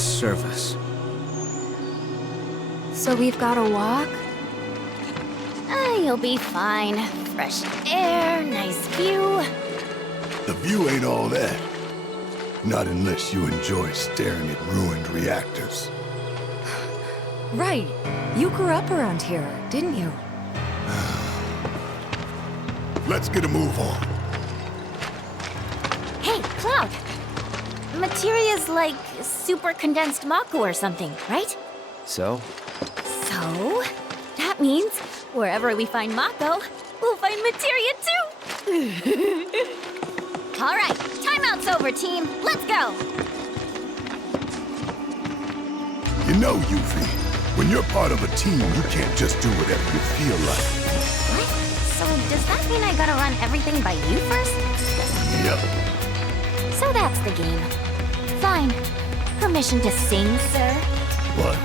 service. So we've got to walk? You'll be fine. Fresh air, nice view. The view ain't all that. Not unless you enjoy staring at ruined reactors. Right. You grew up around here, didn't you? Let's get a move on. Hey, Cloud! Materia's like super condensed Mako or something, right? So? So, that means wherever we find Mako, we'll find Materia too! Alright, timeout's over, team. Let's go! You know, Yuffie, when you're part of a team, you can't just do whatever you feel like. What? So does that mean I gotta run everything by you first? Yep. So that's the game. Fine. Permission to sing, sir? What?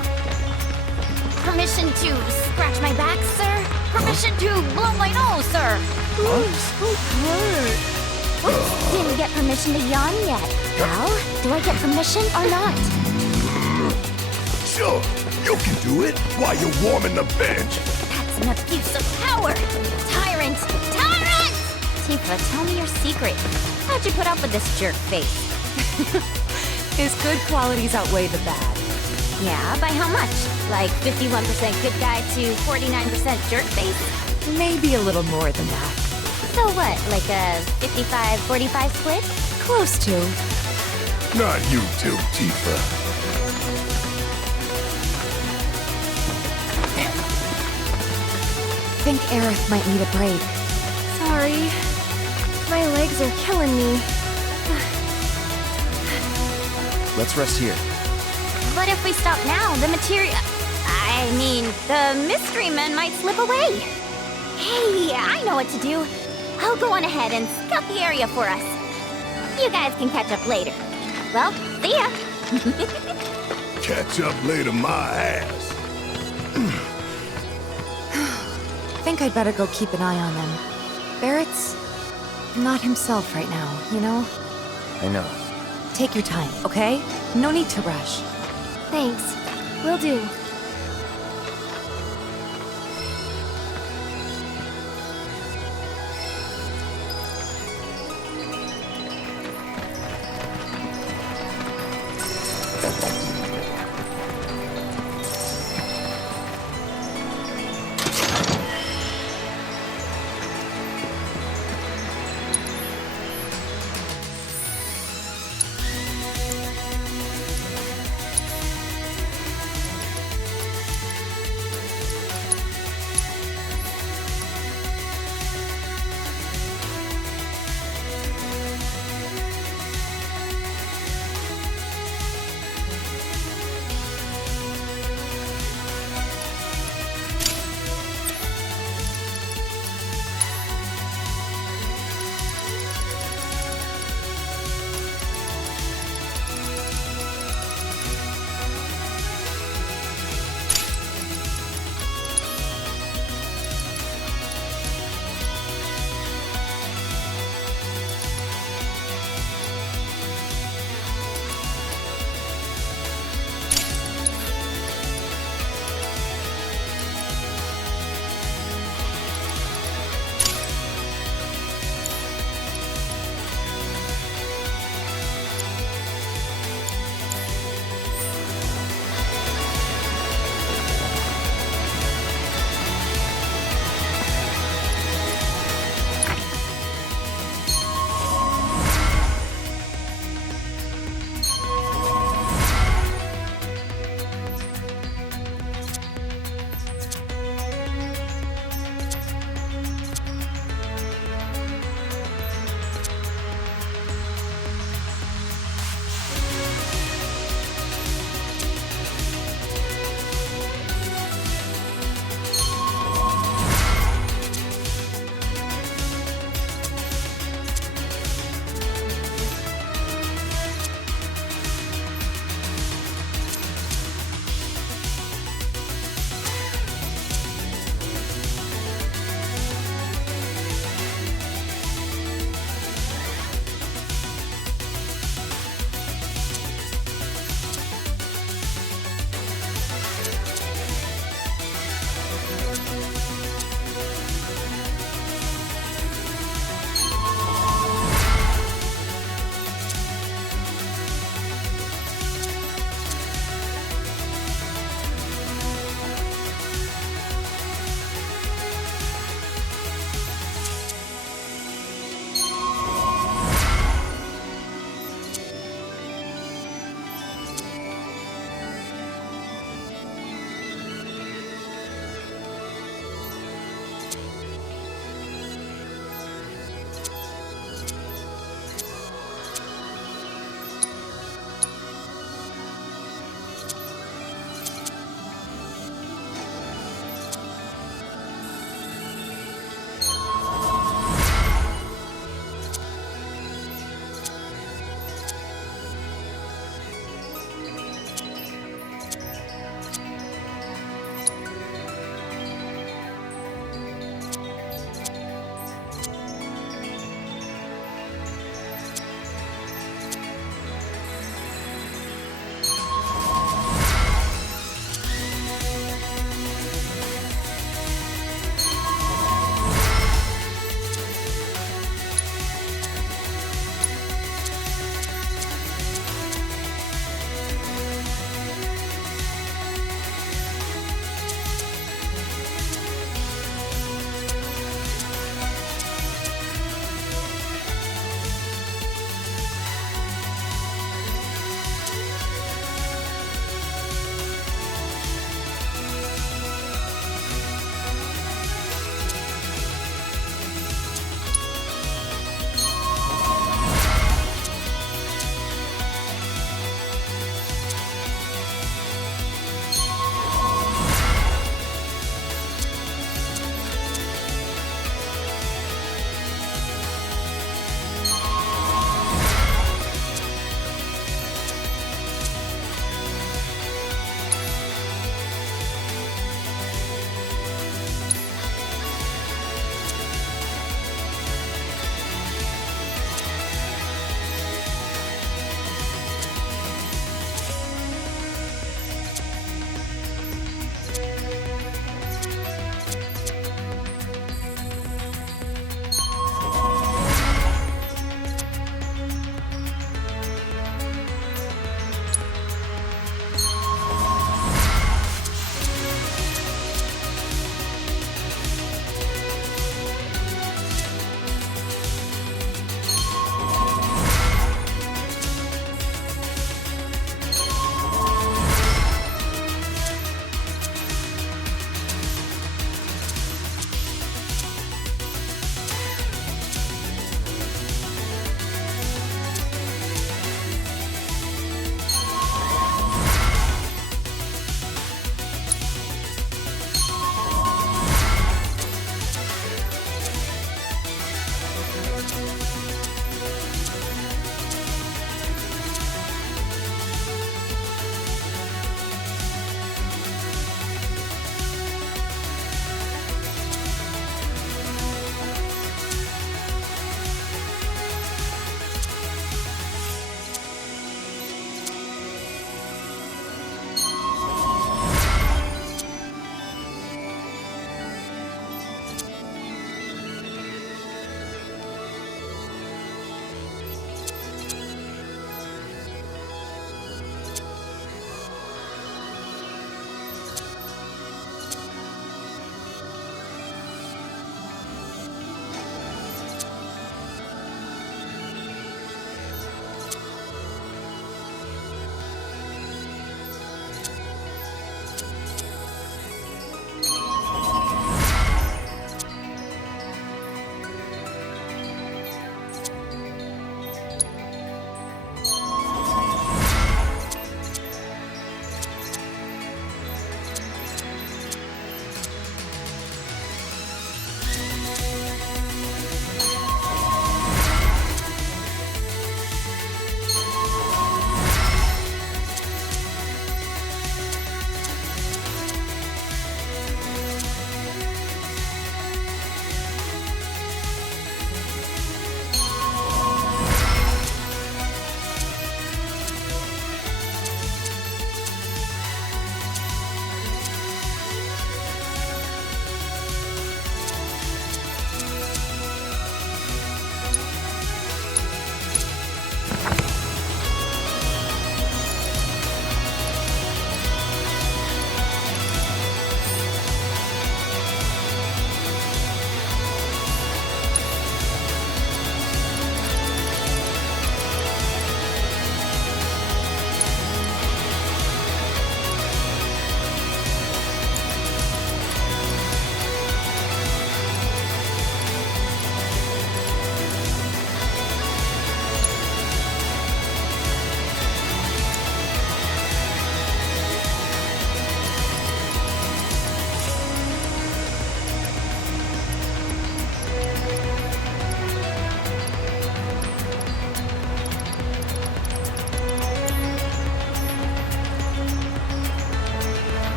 Permission to scratch my back, sir? Permission to blow my nose, sir? Oops, didn't get permission to yawn yet. Well, do I get permission or not? Sure, you can do it while you're warming the bench. That's an abuse of power! Tyrant! Tyrant! Tifa, tell me your secret. How'd you put up with this jerk face? His good qualities outweigh the bad. Yeah, by how much? Like 51% good guy to 49% jerk face? Maybe a little more than that. So what, like a 55-45 split? Close to. Not you too, Tifa. Think Aerith might need a break. Sorry. My legs are killing me. Let's rest here. But if we stop now, the mystery men might slip away. Hey, I know what to do. I'll go on ahead and scout the area for us. You guys can catch up later. Well, see ya. Catch up later, my ass. Think I'd better go keep an eye on them. Barrett's not himself right now, you know? I know. Take your time, okay? No need to rush. Thanks. Will do.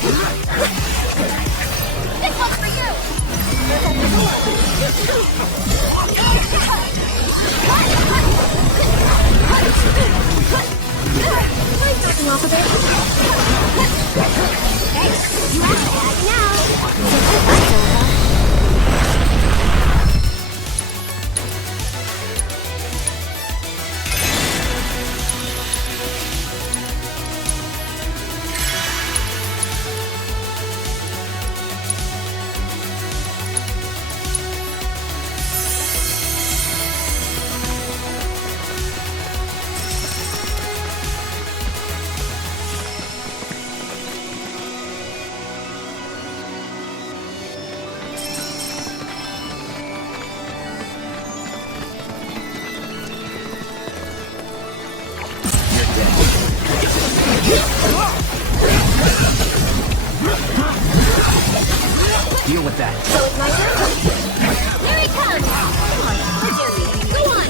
This one's for you! Jumping off of it? Hey, you have to act now! Deal with that. So it's my turn? Here he comes! Come on, let's use it. Go on!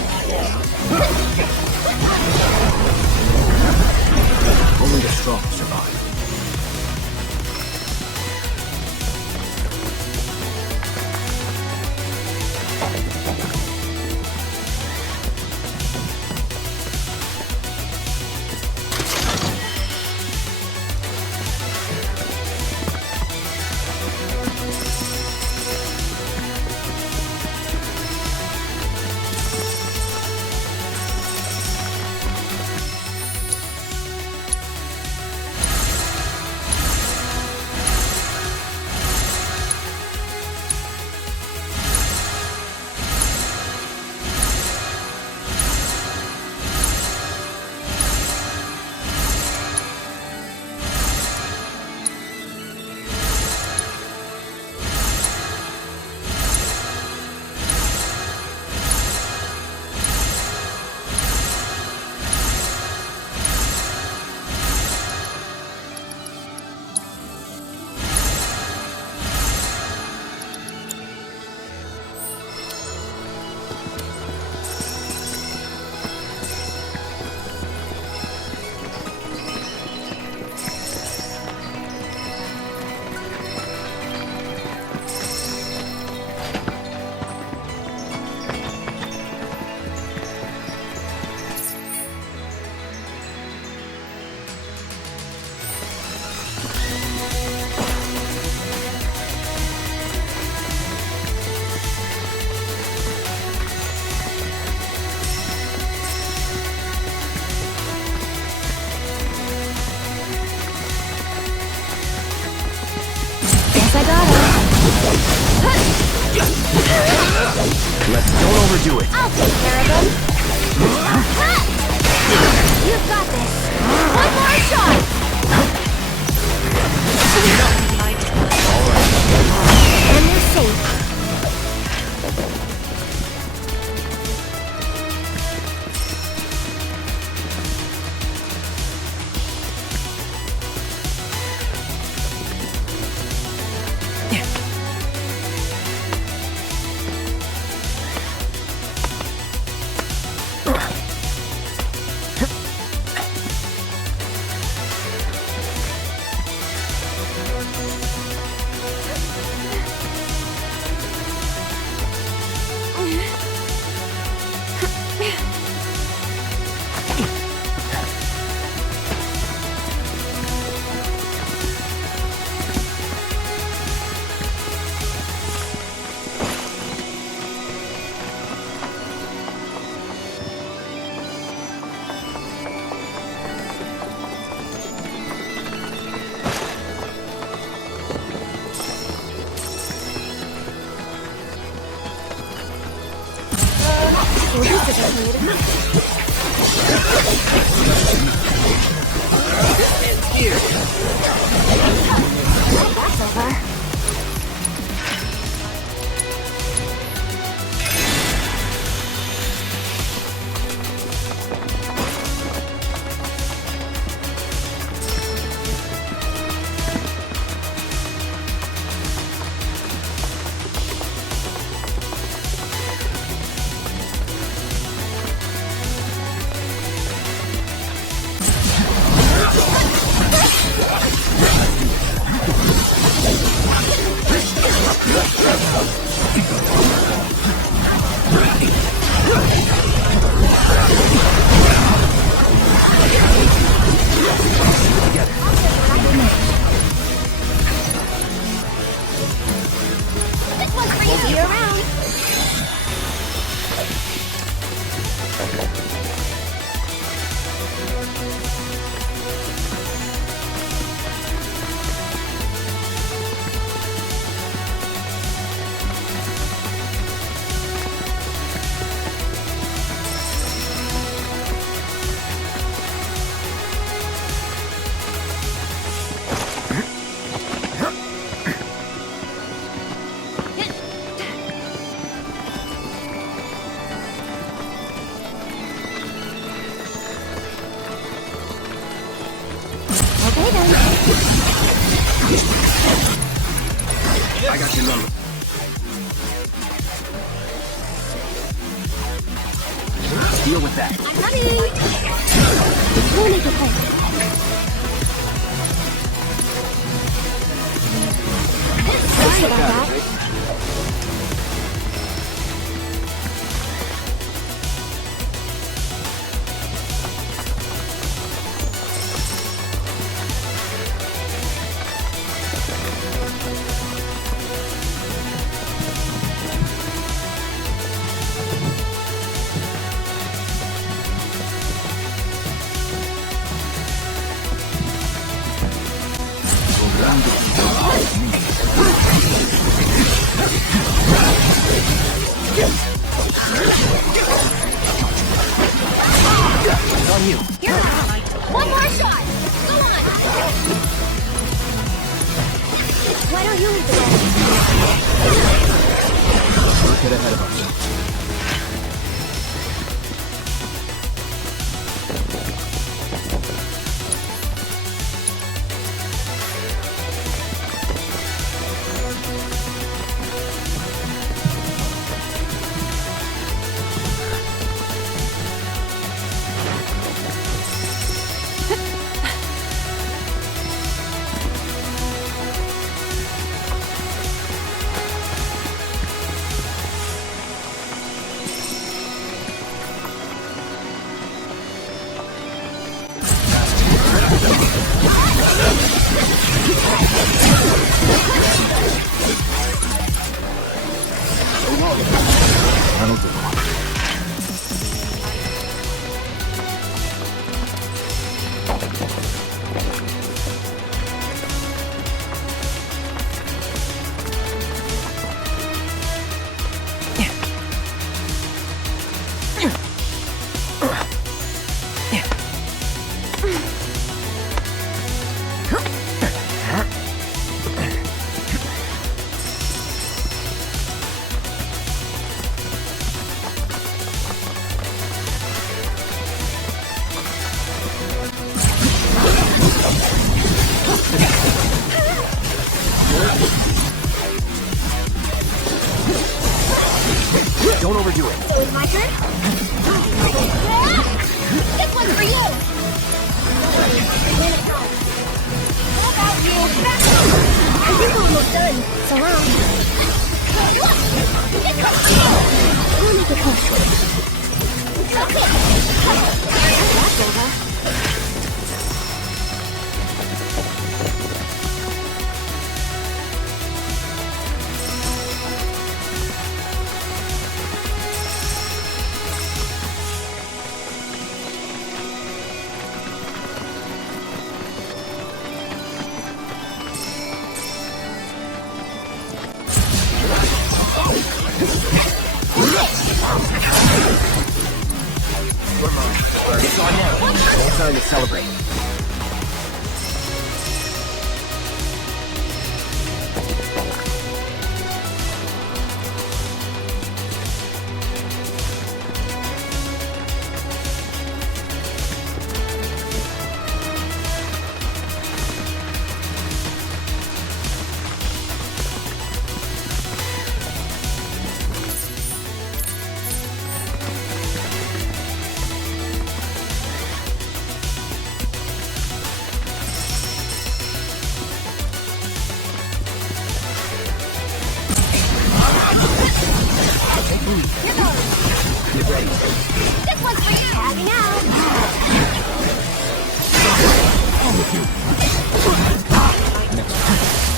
Only the strong survive. Don't overdo it. I'll take care of him. You've got this. One more shot. And you're safe. That's over. I got your number. Deal with that. I'm ready! We'll make it home. Sorry about that. It's on you. You're out. One more shot. Go on. Why don't you lead the way? Let's get ahead of us. That'll do it. Don't overdo it. So it's my turn? This one's for you! How about you? I think we're almost done. So long. We'll make it home. Okay. That's over. It's on now. It's time to celebrate. Get ready. This one's for you! Tagging out!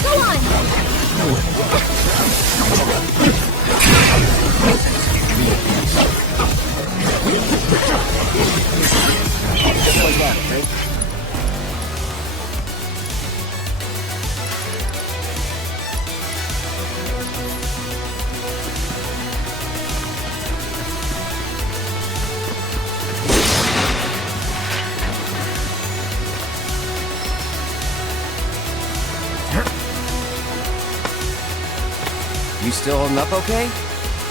Go on! Just like that, okay? You still holding up okay?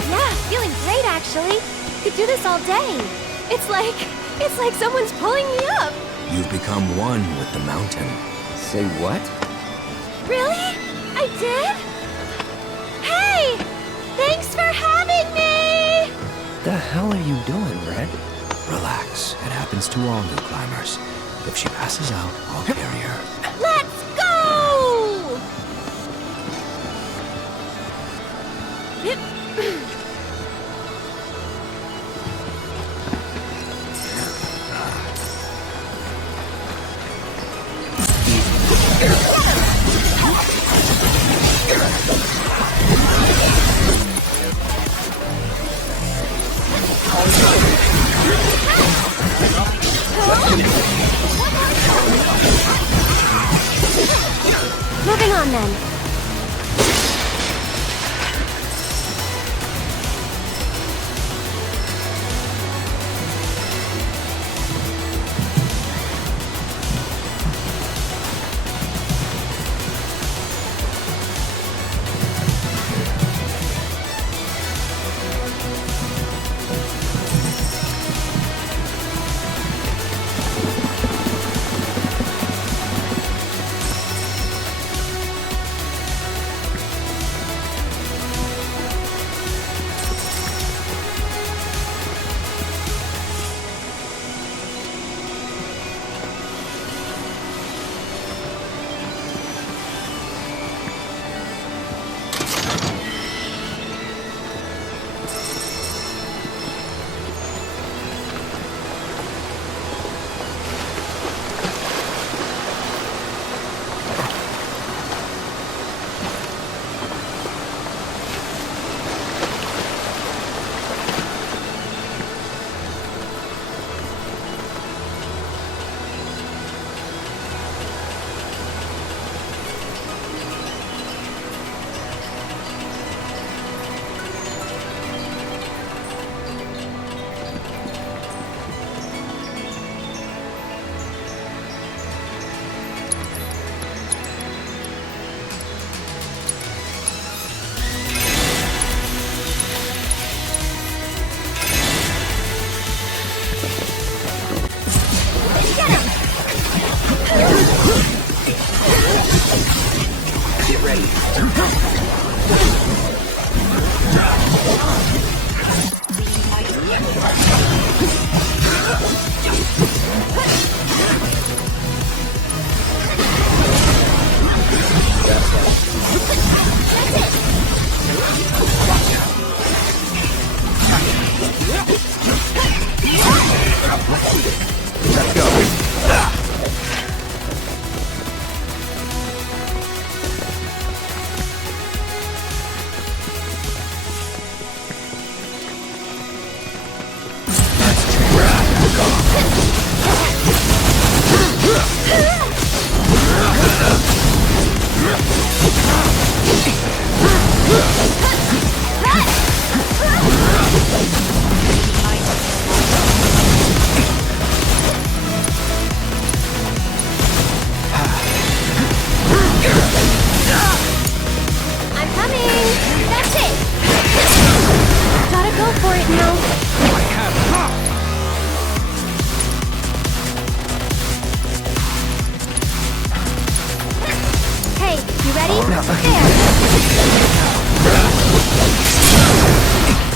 Yeah, feeling great actually. Could do this all day. It's like someone's pulling me up. You've become one with the mountain. Say what? Really? did? Hey! Thanks for having me! The hell are you doing, Red? Relax. It happens to all new climbers. If she passes out, I'll carry her. Let's go! Moving on then.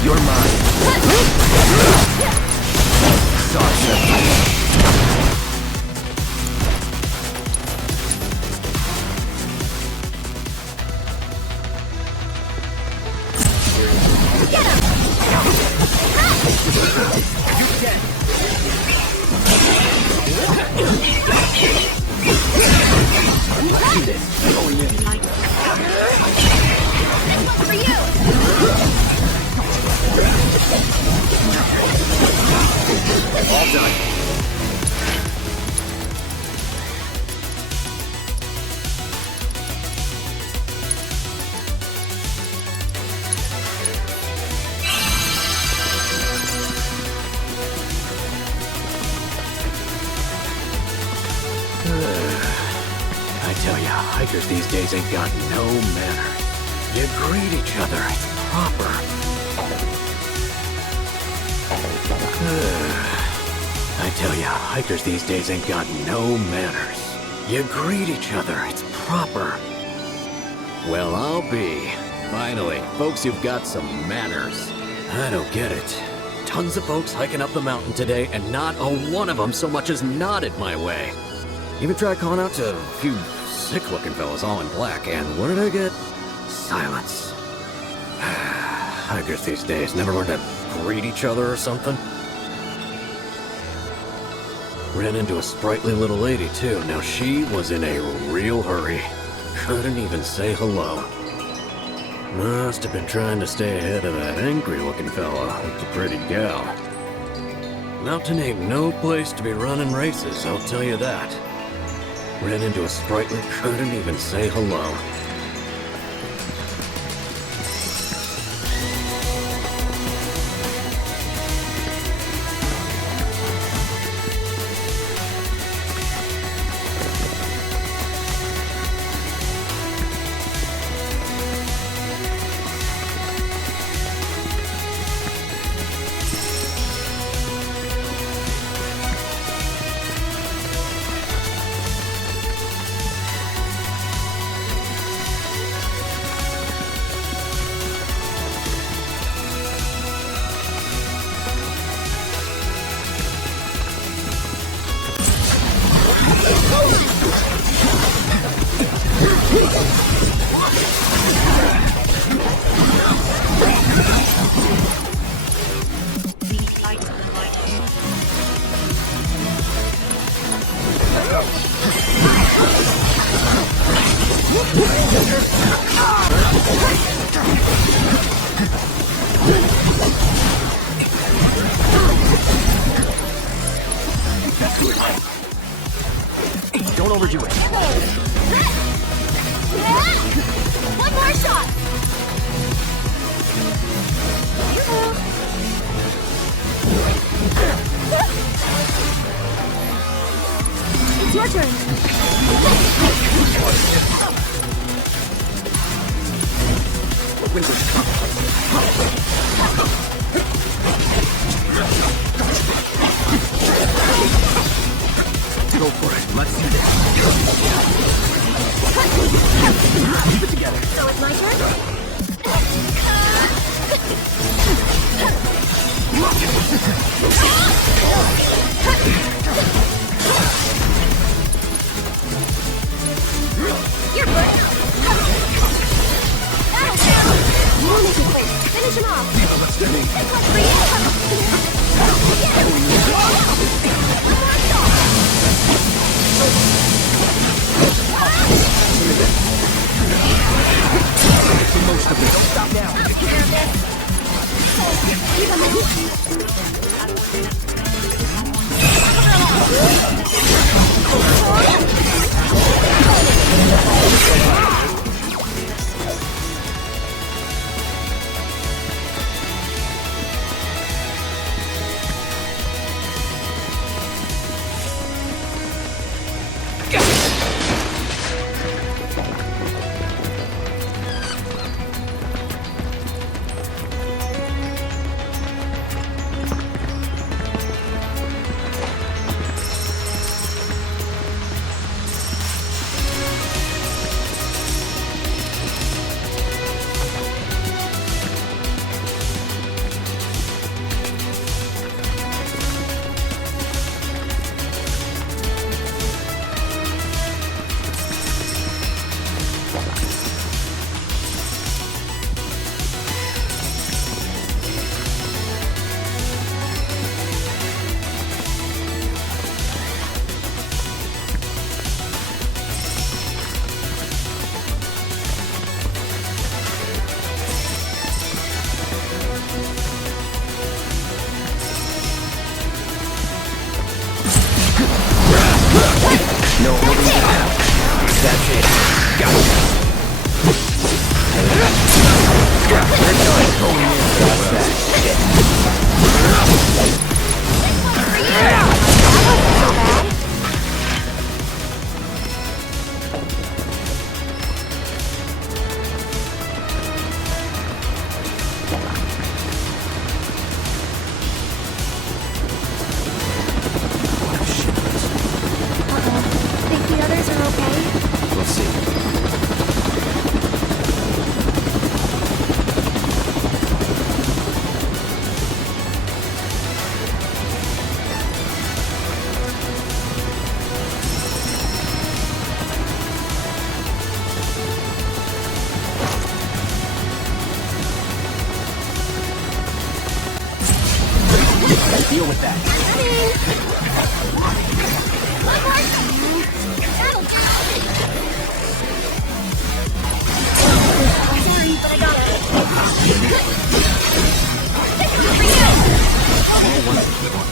You're mine. All done. I tell ya, hikers these days ain't got no manners. You greet each other, it's proper. I tell ya, hikers these days ain't got no manners. You greet each other, it's proper. Well, I'll be. Finally, folks who've got some manners. I don't get it. Tons of folks hiking up the mountain today, and not a one of them so much as nodded my way. Even tried calling out to a few sick-looking fellas all in black, and what did I get? Silence. Hikers these days never learn to greet each other or something. Ran into a sprightly little lady, too. Now, she was in a real hurry. Couldn't even say hello. Must have been trying to stay ahead of that angry-looking fella with the pretty gal. Mountain ain't no place to be running races, I'll tell you that. Ran into a sprightly, couldn't even say hello. Don't overdo it. One more shot! It's your turn. Go for it. Let's see this. Keep it together. So it's my turn? You're good. That'll do. We'll make it quick. Finish him off. This one's for you. One more shot. Most of this. Stop now. I'll take care of this. Keep him Let's deal with that. Sorry, but I got it. All once and for one.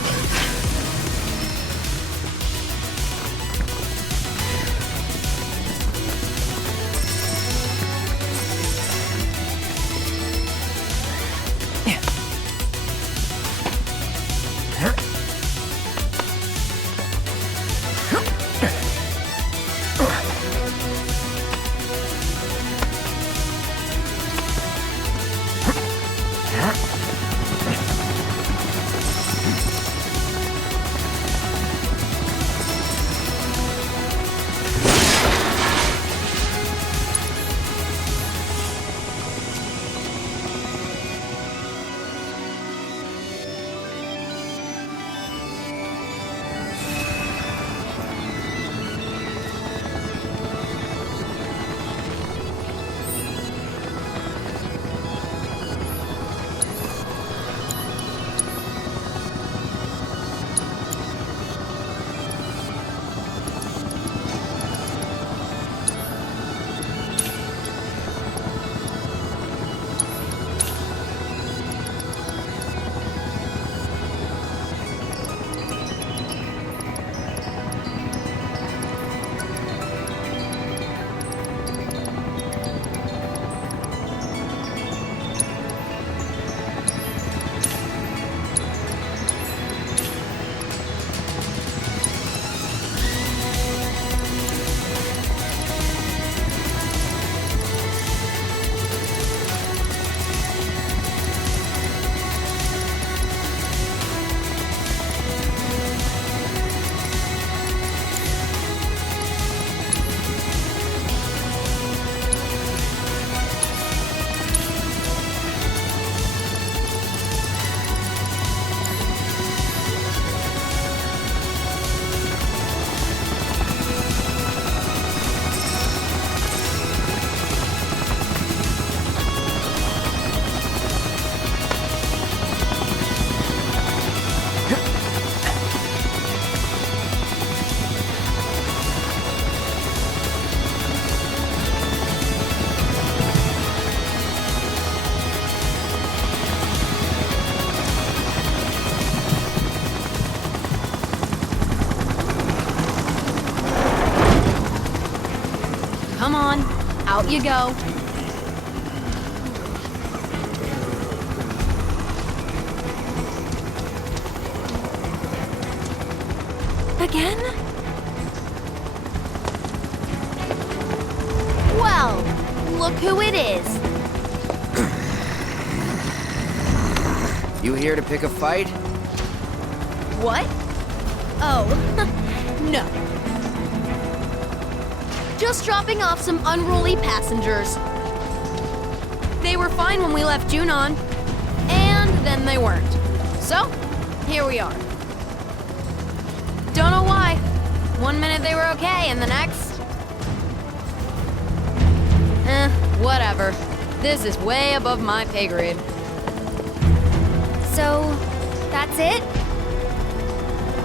Come on, out you go. Again? Well, look who it is. You here to pick a fight? What? Oh, no. Just dropping off some unruly passengers. They were fine when we left Junon, and then they weren't. So, here we are. Don't know why. One minute they were okay, and the next... whatever. This is way above my pay grade. So, that's it?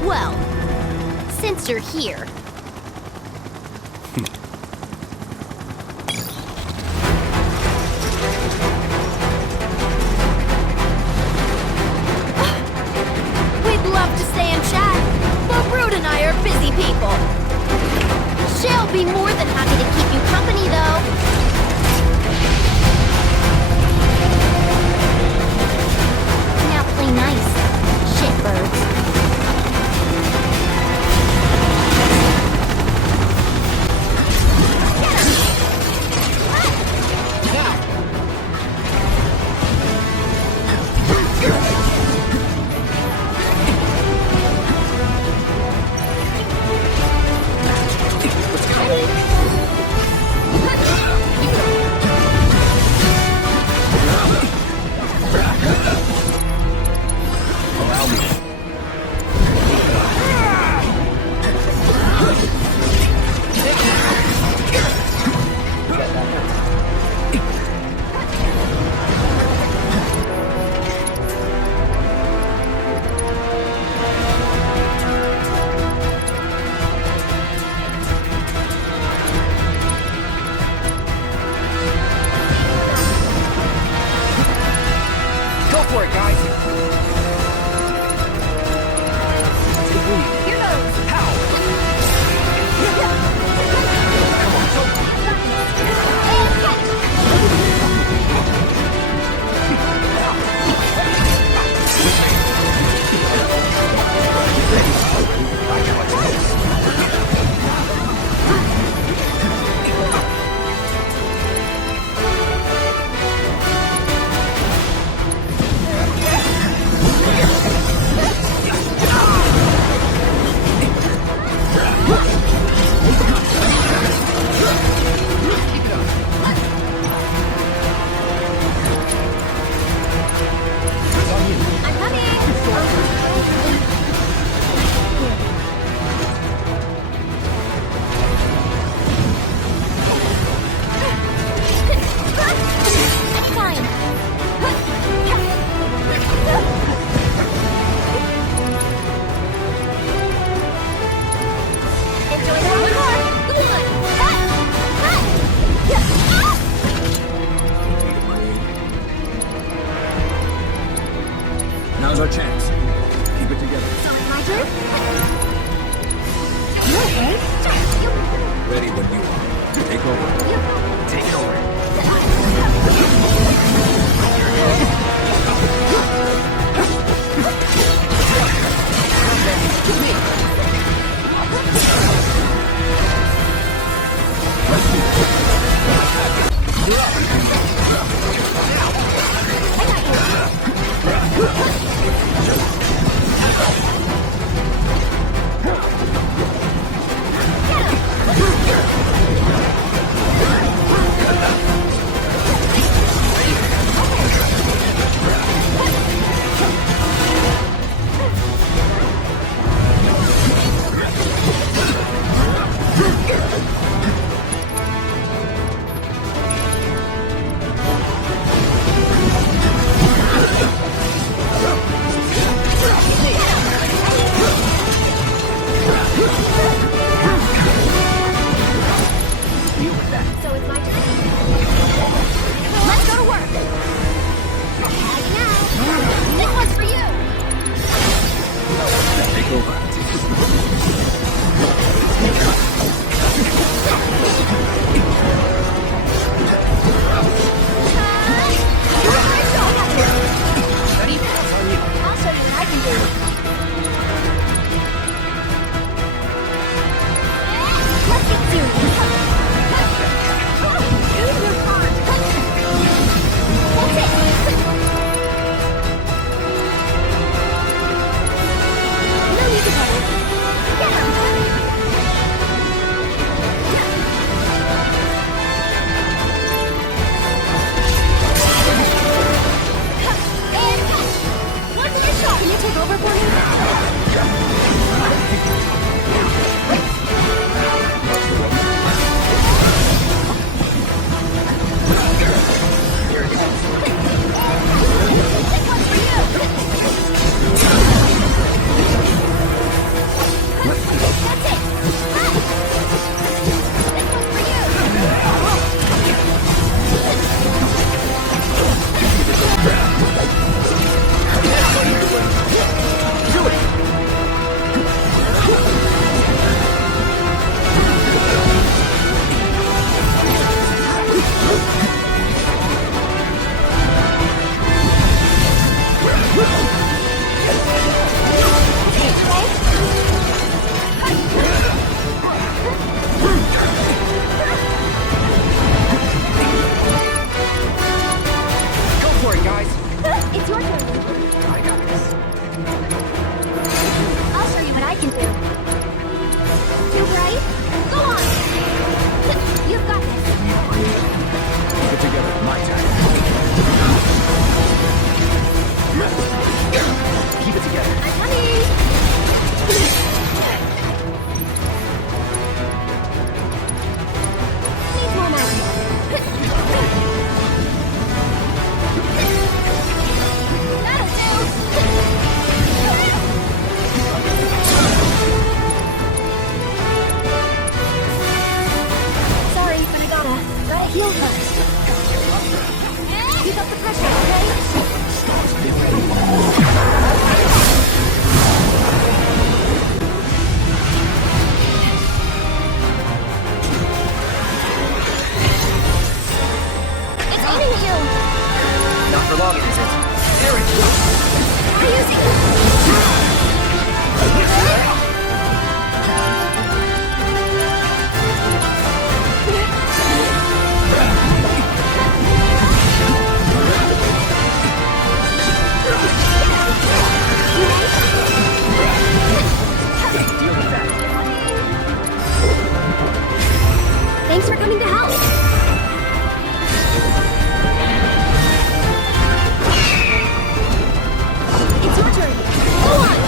Well, since you're here, we'd love to stay and chat, but Brood and I are busy people. She'll be more than happy to keep you company, though. Now play nice, shitbirds. Now's our chance. Keep it together. So it's my turn? Your turn? Ready when you are. Take over. Take it over. So it's my turn. Let's go to work. Hanging out. This one's for you. Take over. Ready? I'll show you what I can do. Let's get serious. Use your arm. That's it. No need to hurry. Get him. And cut. One more shot. Can you take over for me? This one's for you. That's it. This one's for you. Go for it, guys. It's your turn. I got this. I'll show you what I can do. Too bright? Go on! You've got this. Keep it together. My time. Keep it together. I'm coming! Need more magic. That'll do! Sorry, but I gotta heal first. Keep up the pressure, okay? It's eating you! Not for long, is it? There it goes. Are you Deal with that. Thanks for coming to help. It's your turn. Go on.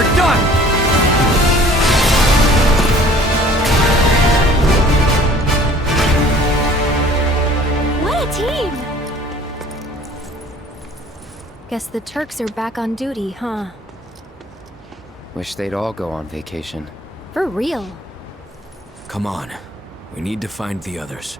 You're done! What a team! Guess the Turks are back on duty, huh? Wish they'd all go on vacation. For real. Come on. We need to find the others.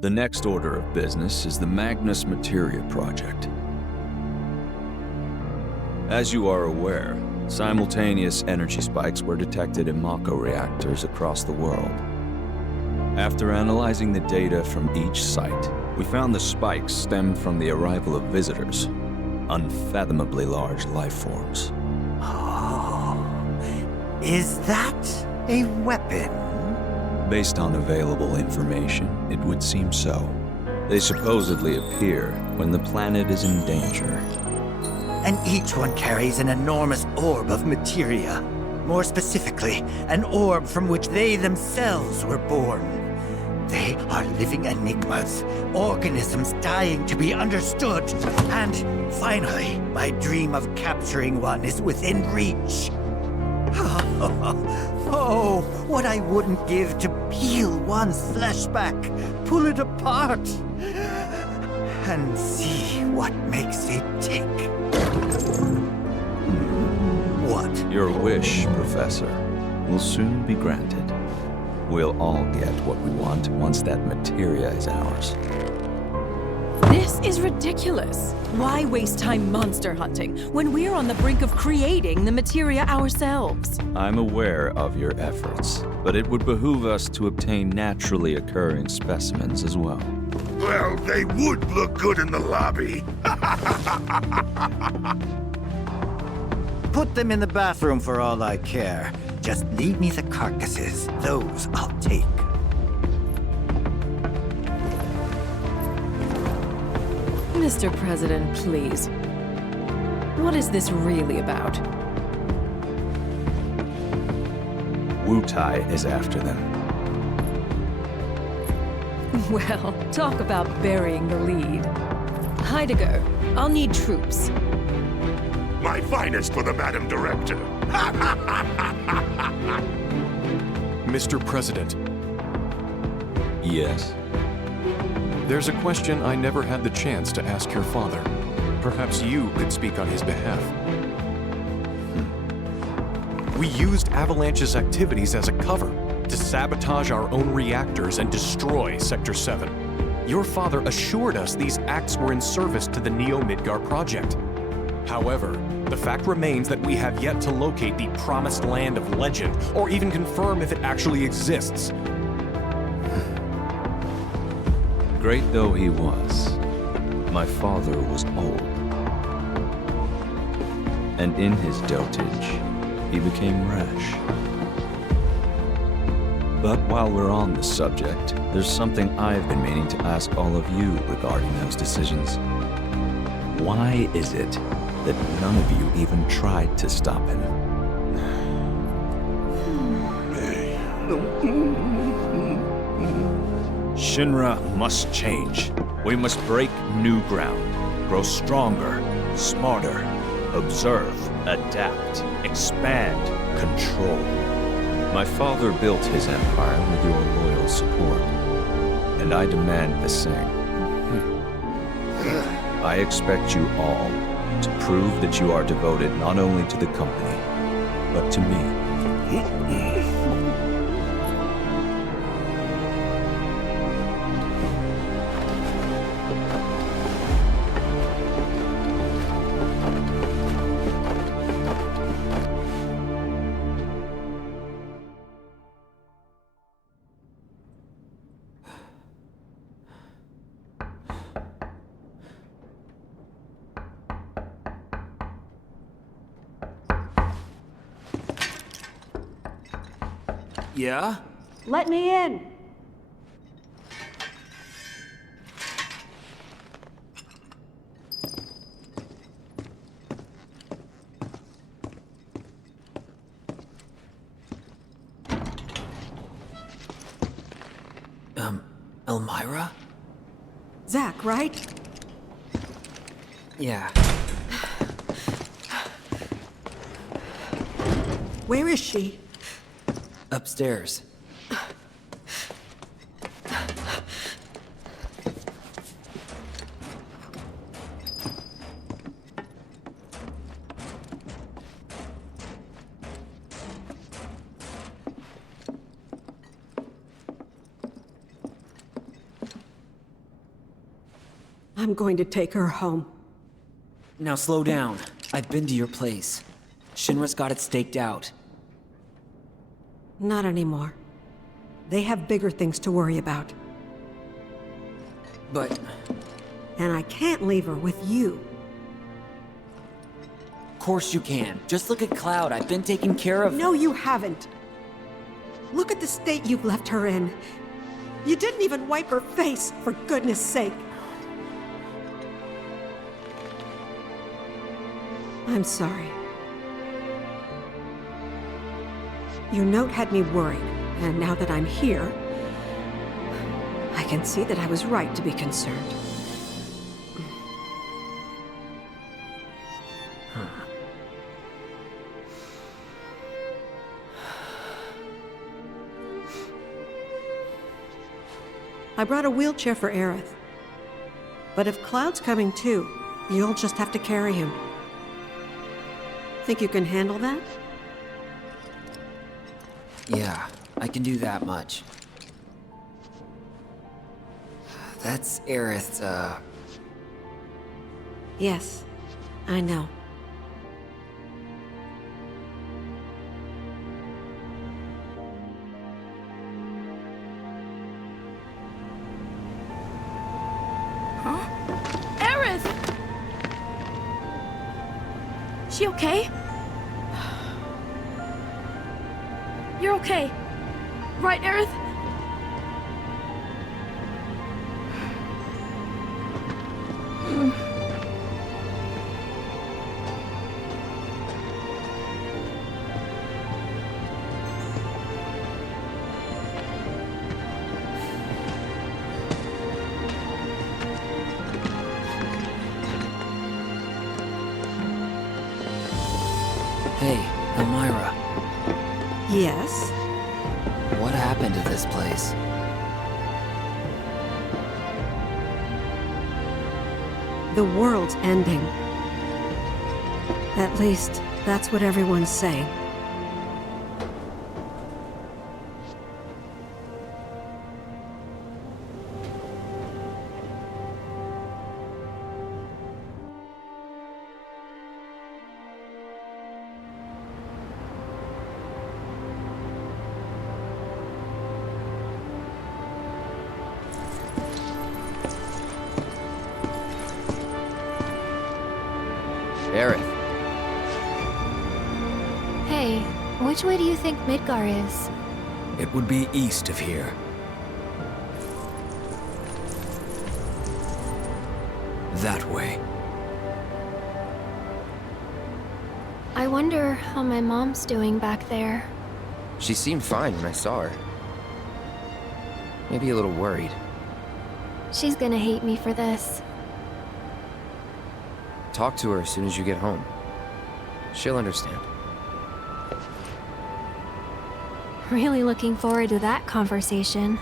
The next order of business is the Magnus Materia Project. As you are aware, simultaneous energy spikes were detected in Mako reactors across the world. After analyzing the data from each site, we found the spikes stemmed from the arrival of visitors, unfathomably large life forms. Oh, is that a weapon? Based on available information, it would seem so. They supposedly appear when the planet is in danger. And each one carries an enormous orb of materia. More specifically, an orb from which they themselves were born. They are living enigmas, organisms dying to be understood. And finally, my dream of capturing one is within reach. Oh, what I wouldn't give to peel one's flesh back, pull it apart, and see what makes it tick. What? Your wish, Professor, will soon be granted. We'll all get what we want once that materia is ours. This is ridiculous. Why waste time monster hunting when we're on the brink of creating the materia ourselves? I'm aware of your efforts, but it would behoove us to obtain naturally occurring specimens as well. Well, they would look good in the lobby. Put them in the bathroom for all I care. Just leave me the carcasses. Those I'll take. Mr. President, please. What is this really about? Wutai is after them. Well, talk about burying the lead. Heidegger, I'll need troops. My finest for the Madam Director. Mr. President, Yes? there's a question I never had the chance to ask your father. Perhaps you could speak on his behalf. We used Avalanche's activities as a cover to sabotage our own reactors and destroy Sector 7. Your father assured us these acts were in service to the Neo-Midgar project. However, the fact remains that we have yet to locate the promised land of legend, or even confirm if it actually exists. Great though he was, my father was old. And in his dotage, he became rash. But while we're on the subject, there's something I've been meaning to ask all of you regarding those decisions. Why is it that none of you even tried to stop him? Shinra must change. We must break new ground, grow stronger, smarter, observe, adapt, expand, control. My father built his empire with your loyal support, and I demand the same. I expect you all to prove that you are devoted not only to the company, but to me. Yeah? Let me in. Elmyra? Zack, right? Yeah. Where is she? Upstairs. I'm going to take her home. Now slow down. I've been to your place. Shinra's got it staked out. Not anymore. They have bigger things to worry about. But... And I can't leave her with you. Of course you can. Just look at Cloud. I've been taking care of... No, you haven't. Look at the state you've left her in. You didn't even wipe her face, for goodness sake. I'm sorry. Your note had me worried, and now that I'm here, I can see that I was right to be concerned. I brought a wheelchair for Aerith. But if Cloud's coming too, you'll just have to carry him. Think you can handle that? Yeah, I can do that much. That's Aerith's, Yes, I know. Aerith! She okay? You're okay. Right, Aerith? Hey, Elmyra. Yes? What happened to this place? The world's ending. At least, that's what everyone's saying. Aerith. Hey, which way do you think Midgar is? It would be east of here. That way. I wonder how my mom's doing back there. She seemed fine when I saw her. Maybe a little worried. She's gonna hate me for this. Talk to her as soon as you get home. She'll understand. Really looking forward to that conversation.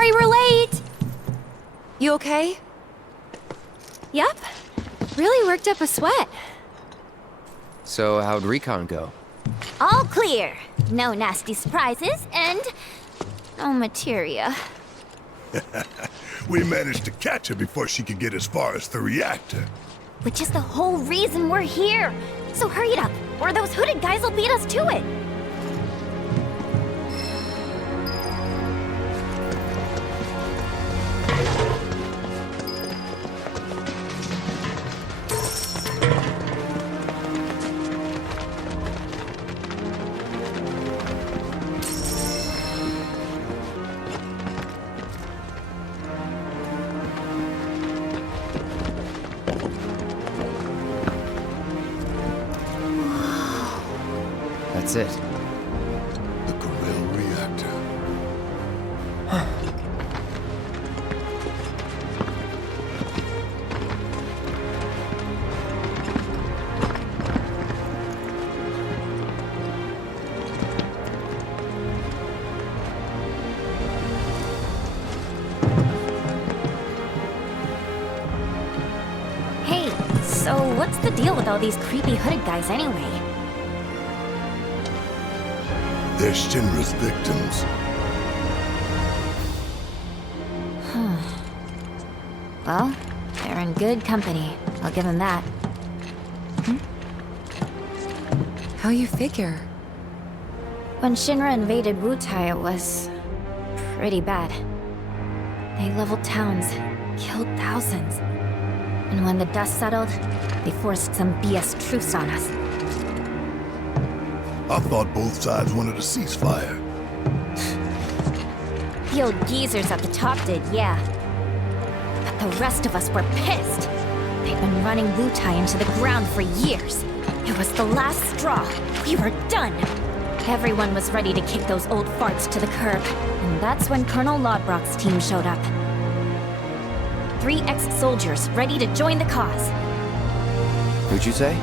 Sorry we're late! You okay? Yep. Really worked up a sweat. So, how'd recon go? All clear. No nasty surprises, and no materia. We managed to catch her before she could get as far as the reactor. Which is the whole reason we're here. So hurry it up, or those hooded guys will beat us to it. That's it. The Corel reactor. Hey, so what's the deal with all these creepy hooded guys anyway? They're Shinra's victims. Well, they're in good company. I'll give them that. How you figure? When Shinra invaded Wutai, it was pretty bad. They leveled towns, killed thousands. And when the dust settled, they forced some BS truce on us. I thought both sides wanted a ceasefire. The old geezers at the top did, yeah. But the rest of us were pissed. They'd been running Wutai into the ground for years. It was the last straw. We were done. Everyone was ready to kick those old farts to the curb. And that's when Colonel Lodbrok's team showed up. 3 ex-soldiers ready to join the cause. Who'd you say?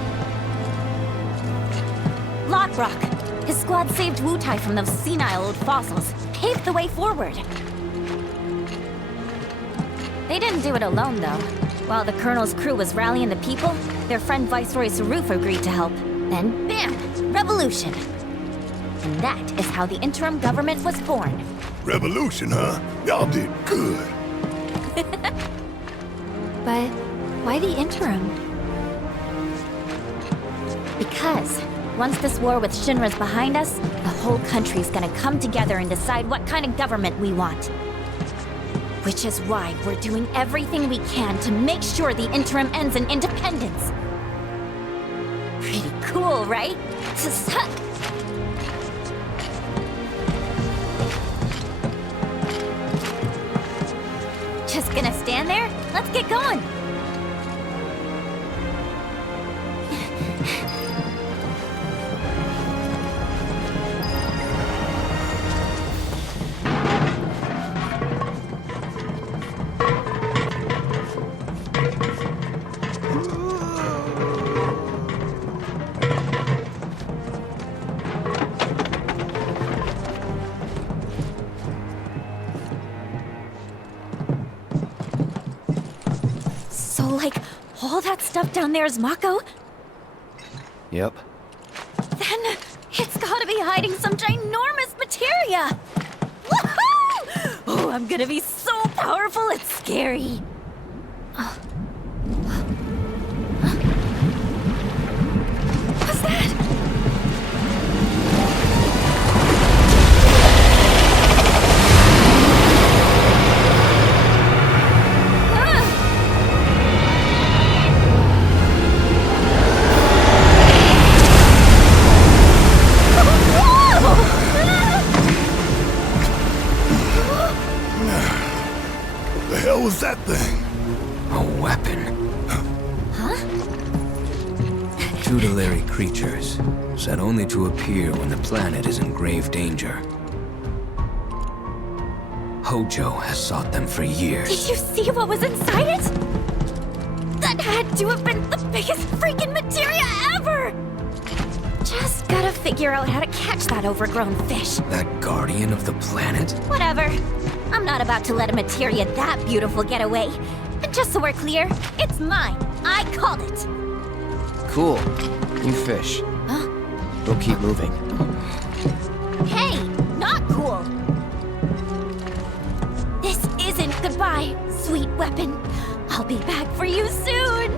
Lodbrok! His squad saved Wutai from those senile old fossils, paved the way forward. They didn't do it alone, though. While the Colonel's crew was rallying the people, their friend Viceroy Saruf agreed to help. Then, bam! Revolution! And that is how the interim government was born. Revolution, huh? Y'all did good. But why the interim? Because once this war with Shinra's behind us, the whole country's gonna come together and decide what kind of government we want. Which is why we're doing everything we can to make sure the interim ends in independence. Pretty cool, right? Just gonna stand there? Let's get going! All that stuff down there is Mako? Yep. Then it's gotta be hiding some ginormous materia! Woohoo! Oh, I'm gonna be so powerful, it's scary. What's that? What was that thing? A weapon. Huh? Tutelary creatures, said only to appear when the planet is in grave danger. Hojo has sought them for years. Did you see what was inside it? That had to have been the biggest freaking materia ever! Just gotta figure out how to catch that overgrown fish. That guardian of the planet? Whatever. I'm not about to let a materia that beautiful get away. And just so we're clear, it's mine. I called it. Cool. You fish. Huh? We'll keep moving. Hey, not cool. This isn't goodbye, sweet weapon. I'll be back for you soon.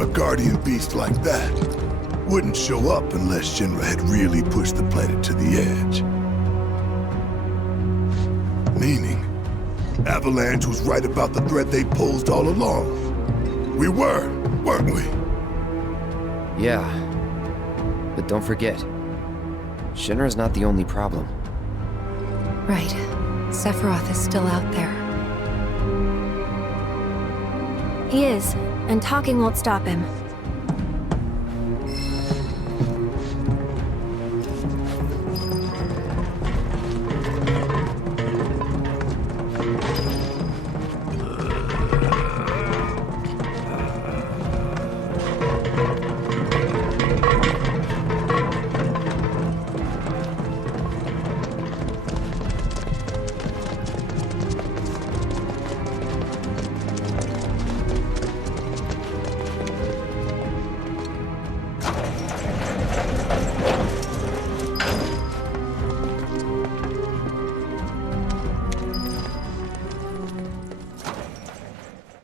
A guardian beast like that wouldn't show up unless Shinra had really pushed the planet to the edge. Meaning, Avalanche was right about the threat they posed all along. We were, weren't we? Yeah. But don't forget, Shinra's not the only problem. Right. Sephiroth is still out there. He is, and talking won't stop him.